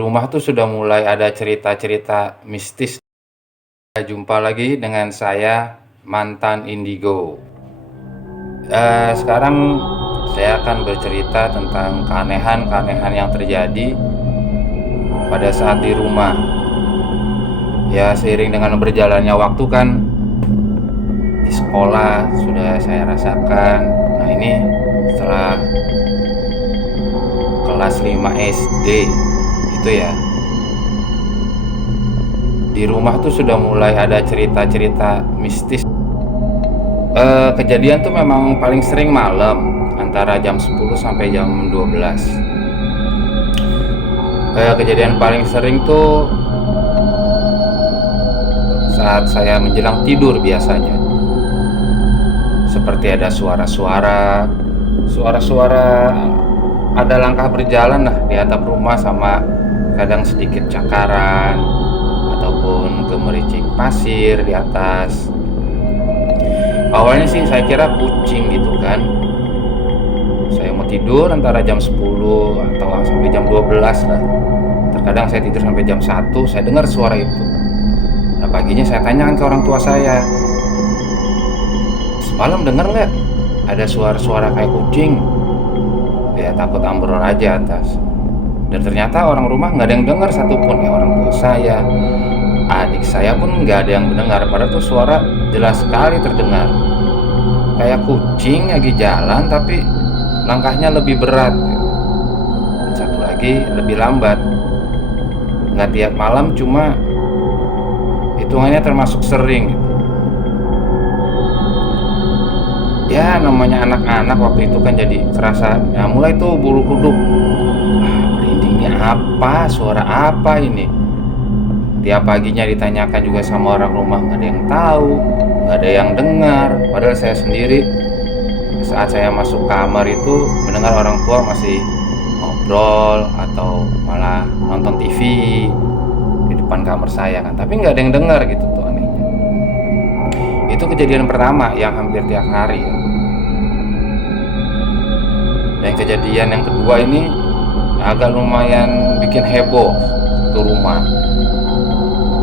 Rumah tuh sudah mulai ada cerita-cerita mistis. Jumpa lagi dengan saya, mantan indigo. Sekarang saya akan bercerita tentang keanehan-keanehan yang terjadi pada saat di rumah. Ya, seiring dengan berjalannya waktu kan, di sekolah sudah saya rasakan. Nah, ini setelah kelas 5 SD itu ya. Di rumah tuh sudah mulai ada cerita-cerita mistis. Kejadian tuh memang paling sering malam, antara jam 10 sampai jam 12. Kejadian paling sering tuh saat saya menjelang tidur biasanya. Seperti ada suara-suara ada langkah berjalan lah di atap rumah, sama kadang sedikit cakaran ataupun gemericik pasir di atas. Awalnya sih saya kira kucing gitu kan. Saya mau tidur antara jam 10 atau sampai jam 12 lah. Terkadang saya tidur sampai jam 1, saya dengar suara itu. Nah, paginya saya tanyakan ke orang tua saya, "Semalam dengar nggak ada suara-suara kayak kucing?" Ya takut ambrol aja atas. Dan ternyata orang rumah nggak ada yang dengar satupun, ya orang tua saya, adik saya pun nggak ada yang mendengar. Padahal tuh suara jelas sekali terdengar. Kayak kucing lagi jalan tapi langkahnya lebih berat, gitu. Dan satu lagi lebih lambat. Nggak tiap malam, cuma hitungannya termasuk sering, gitu. Ya namanya anak-anak waktu itu kan jadi kerasa. Ya mulai tuh bulu kuduk. Merinding, ini apa? Suara apa ini? Tiap paginya ditanyakan juga sama orang rumah, nggak ada yang tahu, nggak ada yang dengar. Padahal saya sendiri saat saya masuk kamar itu mendengar orang tua masih ngobrol atau malah nonton TV di depan kamar saya kan. Tapi nggak ada yang dengar gitu tuh, anehnya. Itu kejadian pertama yang hampir tiap hari ya. Dan kejadian yang kedua ini agak lumayan bikin heboh satu rumah.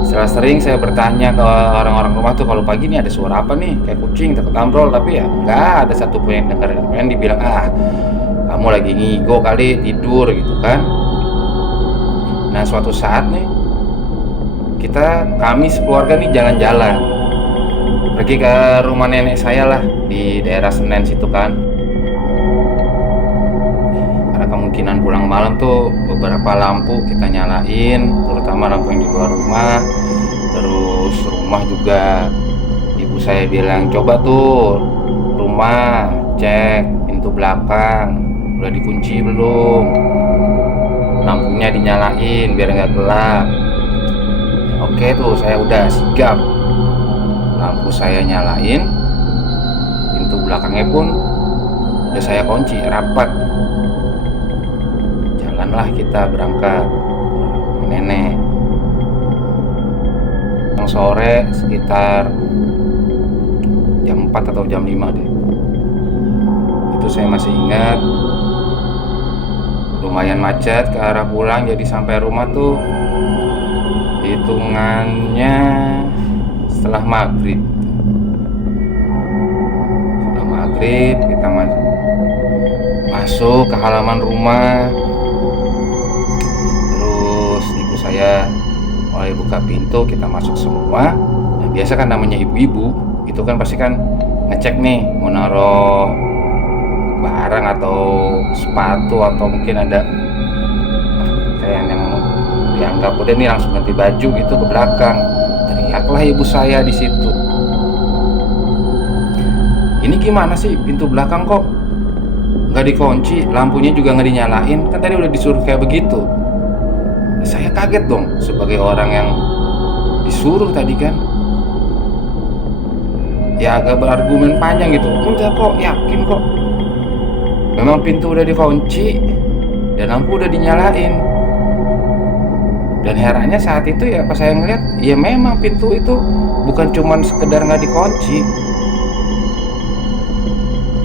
Setelah sering saya bertanya ke orang-orang rumah tuh, kalau pagi ini ada suara apa nih, kayak kucing takut ambrol, tapi ya nggak ada satupun yang dengar. Yang dibilang, kamu lagi ngigo kali, tidur gitu kan. Nah suatu saat nih kami sekeluarga nih jalan-jalan, pergi ke rumah nenek saya lah di daerah Senen situ kan. Karena kemungkinan pulang malam tuh beberapa lampu kita nyalain, terutama lampu yang di luar rumah. Terus rumah juga ibu saya bilang, coba tuh rumah cek pintu belakang udah dikunci belum, lampunya dinyalain biar nggak gelap. Oke tuh, saya udah sigap, lampu saya nyalain, pintu belakangnya pun udah saya kunci rapat. Jalanlah kita berangkat ke nenek. Sore sekitar jam 4 atau jam 5 deh. Itu saya masih ingat. Lumayan macet ke arah pulang, jadi sampai rumah tuh hitungannya setelah maghrib. Setelah maghrib kita masuk ke halaman rumah. Terus ibu saya mulai buka pintu, kita masuk semua. Nah, biasa kan namanya ibu-ibu itu kan pasti kan ngecek nih mau naruh barang atau sepatu, atau mungkin ada kayak yang dianggap udah nih langsung ganti baju gitu ke belakang. Teriaklah ibu saya di situ, "Ini gimana sih, pintu belakang kok nggak dikunci, lampunya juga nggak dinyalain, kan tadi udah disuruh kayak begitu." Saya kaget dong sebagai orang yang disuruh tadi kan. Ya agak berargumen panjang gitu. "Enggak kok, yakin kok. Memang pintu udah dikunci dan lampu udah dinyalain." Dan herannya saat itu ya pas saya ngeliat, ya memang pintu itu bukan cuman sekedar nggak dikunci,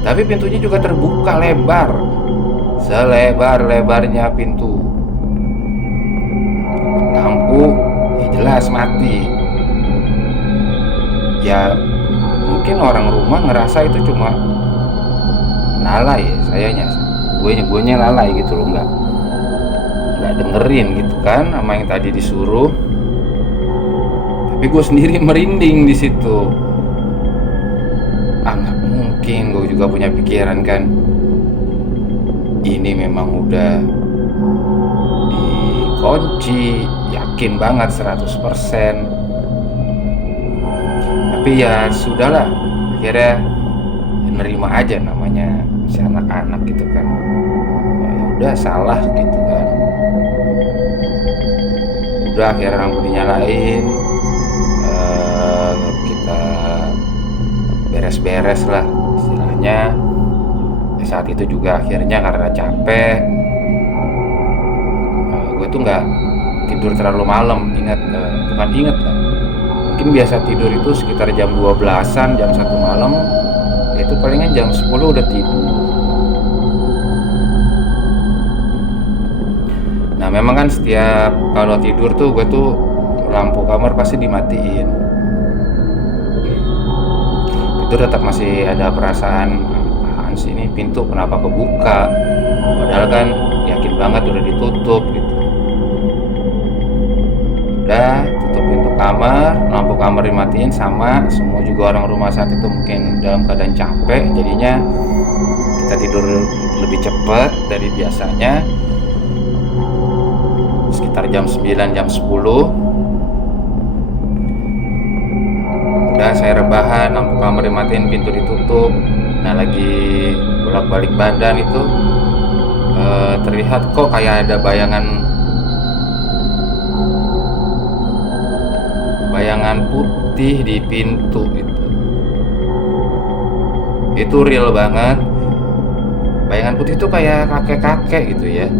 tapi pintunya juga terbuka lebar, selebar-lebarnya pintu. kipas mati. Ya mungkin orang rumah ngerasa itu cuma lalai ya, guenya lalai gitu loh, nggak dengerin gitu kan sama yang tadi disuruh. Tapi gue sendiri merinding di situ. Nggak mungkin, gue juga punya pikiran kan, ini memang udah dikunci, yakin banget 100%. Tapi ya sudahlah, akhirnya nerima aja, namanya si anak-anak gitu kan. Ya udah salah gitu kan. Udah akhirnya lampu dinyalain, kita beres-beres lah istilahnya. Saat itu juga akhirnya karena capek, gue tuh nggak tidur terlalu malam. Bukan inget lah, mungkin biasa tidur itu sekitar jam 12-an, jam 1 malam. Itu palingan jam 10 udah tidur. Nah memang kan setiap kalau tidur tuh gue tuh lampu kamar pasti dimatiin. Itu tetap masih ada perasaan, apaan sih ini pintu kenapa kebuka, padahal kan yakin banget udah ditutup gitu. Udah tutup pintu kamar, lampu kamar dimatiin, sama semua juga orang rumah saat itu mungkin dalam keadaan capek, jadinya kita tidur lebih cepat dari biasanya, sekitar jam 9, jam 10. Udah saya rebahan, lampu kamar dimatiin, pintu ditutup. Nah lagi bolak-balik badan itu, terlihat kok kayak ada bayangan putih di pintu itu real banget. Bayangan putih itu kayak kakek-kakek gitu ya.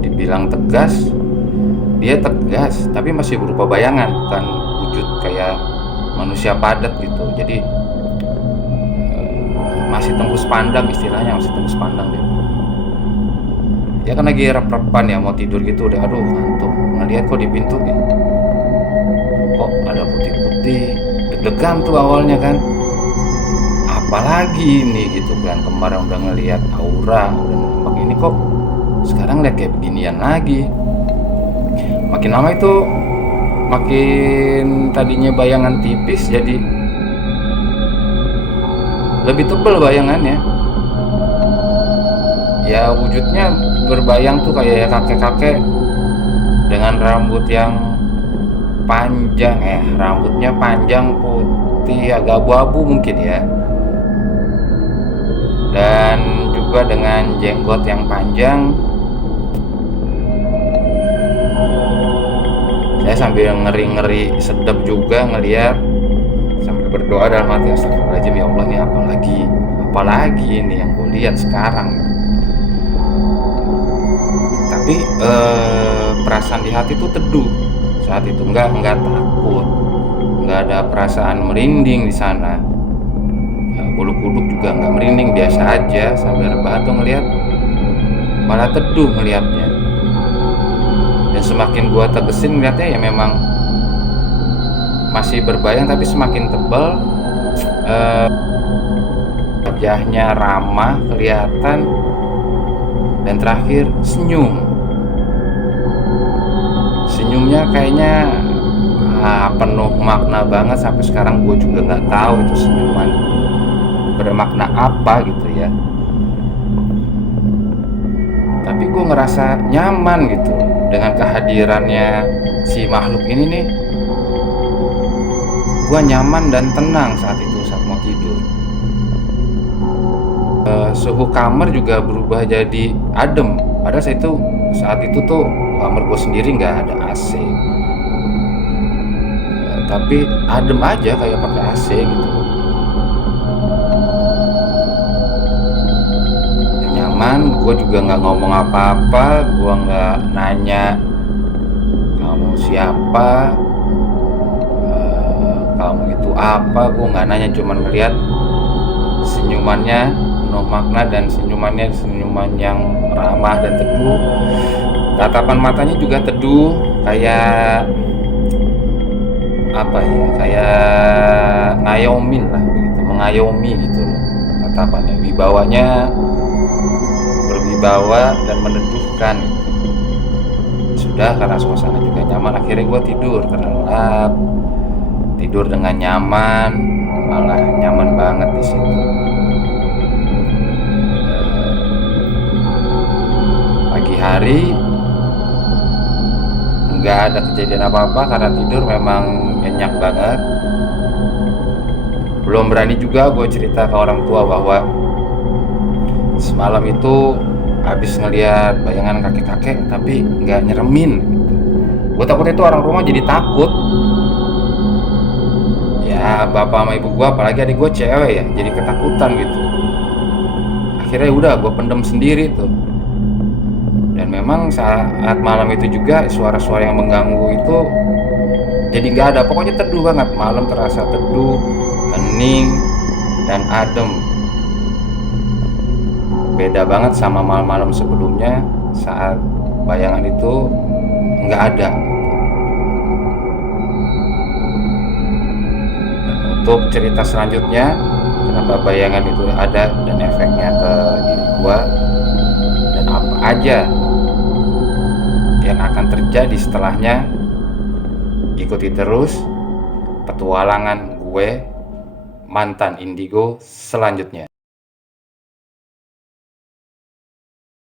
Dibilang tegas, dia tegas tapi masih berupa bayangan, bukan wujud kayak manusia padat gitu. Jadi masih tembus pandang, istilahnya masih tembus pandang deh. Dia kan lagi rep-repan ya, mau tidur gitu, udah aduh ngantuk, ngeliat kok di pintu gitu, kok ada putih-putih. Deg-degan tuh awalnya kan, apalagi ini gitu kan, kemarin udah ngeliat aura, udah nampak, ini kok sekarang lihat kayak beginian lagi. Makin lama itu makin tadinya bayangan tipis jadi lebih tebal bayangannya. Ya wujudnya berbayang tuh kayak kakek-kakek dengan rambut yang panjang, rambutnya panjang putih agak abu-abu mungkin ya, dan juga dengan jenggot yang panjang. Saya sambil ngeri-ngeri sedep juga ngeliat, sambil berdoa dalam hati, astagfirullahaladzim, ya Allah, ini apalagi ini yang gue lihat sekarang. Tapi perasaan di hati tuh teduh saat itu, nggak takut, nggak ada perasaan merinding di sana. Bulu kuduk juga nggak merinding, biasa aja sambil rebahan tuh ngeliat, malah teduh ngeliatnya. Dan semakin gua tegesin ngeliatnya, ya memang masih berbayang tapi semakin tebal. Wajahnya ramah kelihatan, dan terakhir senyumnya kayaknya penuh makna banget. Sampai sekarang gue juga nggak tahu itu senyuman bermakna apa gitu ya, tapi gue ngerasa nyaman gitu dengan kehadirannya si makhluk ini nih. Gue nyaman dan tenang saat itu, saat mau tidur. Suhu kamar juga berubah jadi adem, padahal saat itu tuh kamar gue sendiri nggak ada AC, tapi adem aja kayak pakai AC gitu. Nyaman, gue juga nggak ngomong apa-apa, gue nggak nanya kamu siapa, kamu itu apa, gue nggak nanya, cuman ngeliat senyumannya penuh makna, dan senyuman yang ramah dan teduh. Tatapan matanya juga teduh, kayak apa ya, kayak ngayomin lah begitu, mengayomi gitu loh tatapannya. Wibawanya berwibawa dan meneduhkan gitu. Sudah, karena suasana juga nyaman, akhirnya gue tidur terlelap, tidur dengan nyaman, malah nyaman banget di situ. Pagi hari nggak ada kejadian apa-apa karena tidur memang nyenyak banget. Belum berani juga gue cerita ke orang tua bahwa semalam itu habis ngeliat bayangan kakek-kakek tapi nggak nyeremin gitu. Gue takut itu orang rumah jadi takut. Ya bapak sama ibu gue, apalagi adik gue cewek ya, jadi ketakutan gitu. Akhirnya udah gue pendem sendiri tuh. Dan memang saat malam itu juga suara-suara yang mengganggu itu jadi nggak ada. Pokoknya teduh banget, malam terasa teduh, hening, dan adem. Beda banget sama malam-malam sebelumnya saat bayangan itu nggak ada. Dan untuk cerita selanjutnya, kenapa bayangan itu ada dan efeknya ke diri gua dan apa aja yang akan terjadi setelahnya, ikuti terus petualangan gue mantan indigo selanjutnya.